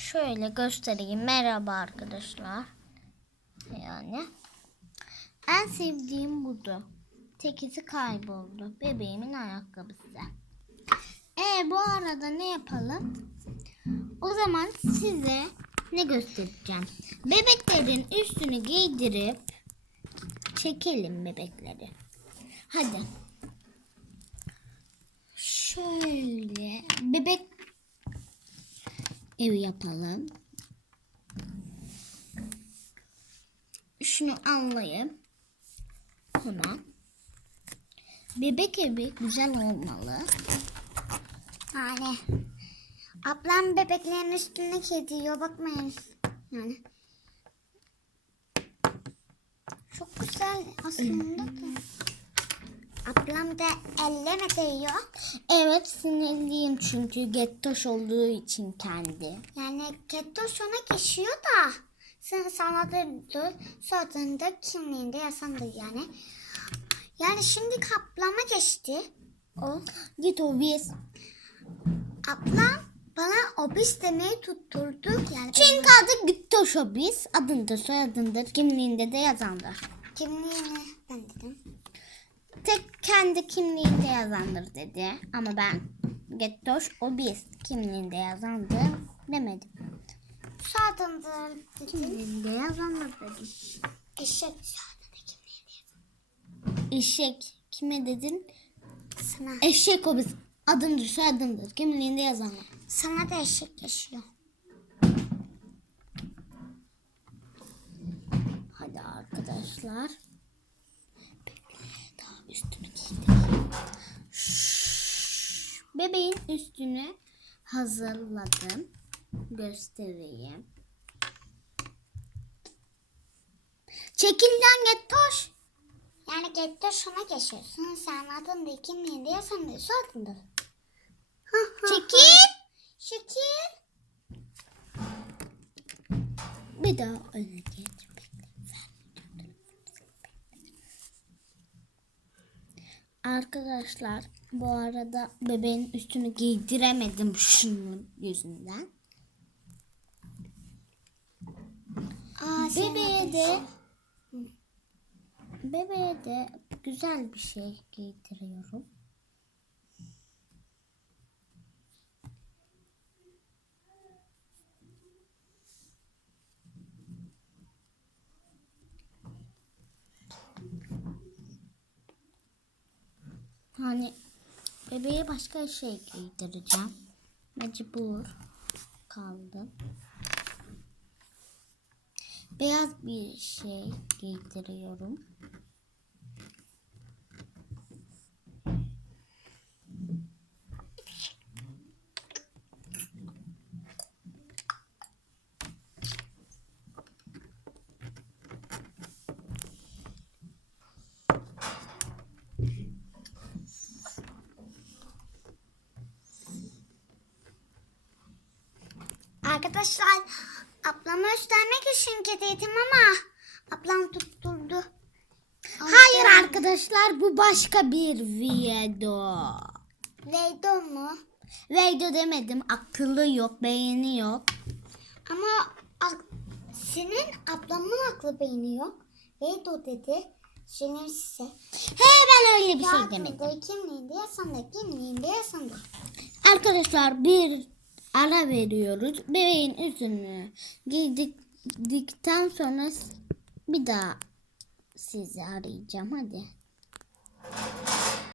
Şöyle göstereyim. Merhaba arkadaşlar. Yani. En sevdiğim budu. Tekisi kayboldu. Bebeğimin ayakkabısı. E bu arada ne yapalım? O zaman size ne göstereceğim? Bebeklerin üstünü giydirip çekelim bebekleri. Hadi. Şöyle bebek evi yapalım. Şunu anlayayım. Hemen. Bebek evi güzel olmalı. Yani ablam bebeklerin üstüne kediyor bakmayın. Yani çok güzel aslında da. Ablam da elleme değiyor. Evet sinirliyim çünkü gettoş olduğu için kendi. Yani kedi ona geçiyor da sen sana da sorduğunda kimliğinde yazandı yani. Yani şimdi kaplama geçti. O. Git o biz. Ablam bana obis demeyi tutturdu. Yani Çünkü adı Gittoş o biz. Adındır soyadındır kimliğinde de yazandır. kimliğini ben dedim. Tek kendi kimliğinde yazandır dedi. Ama ben Gettoş o biz kimliğinde yazandır demedim. Sağdandır dedim. Kimliğinde yazandır dedim. Eşek sağda da kimliğini Eşek kime dedin? Sana, Eşek o biz. Adımdır soyadımdır kimliğinde yazanlar. sana da eşek yaşıyor. Hadi arkadaşlar. Daha üstünü giydireyim. Şşş. Bebeğin üstünü hazırladım. Göstereyim. Çekilden Gettoş. Yani gette şuna geçiyorsun. Sen adında kimliğinde yazan da sağdında. Çekil. Şekil. Bir daha öne geç. Arkadaşlar bu arada bebeğin üstünü giydiremedim şunun yüzünden. Aa, Bebeğe de bebeğe de güzel bir şey giydiriyorum. Hani bebeğe başka şey giydireceğim. Mecbur kaldım. Beyaz bir şey giydiriyorum. Arkadaşlar ablama göstermek için kediydim ama ablam tutturdu. Hayır arkadaşlar bu başka bir video. Leydo mu? Video demedim akıllı yok beyni yok. Ama senin ablamın aklı beyni yok. Leydo dedi. Söyleyeyim size. He ben öyle bir şey demedim. Kağıdında kimliğinde yazan da kimliğinde yazan da. Arkadaşlar bir ara veriyoruz. Bebeğin üstünü giydikten sonra bir daha sizi arayacağım hadi.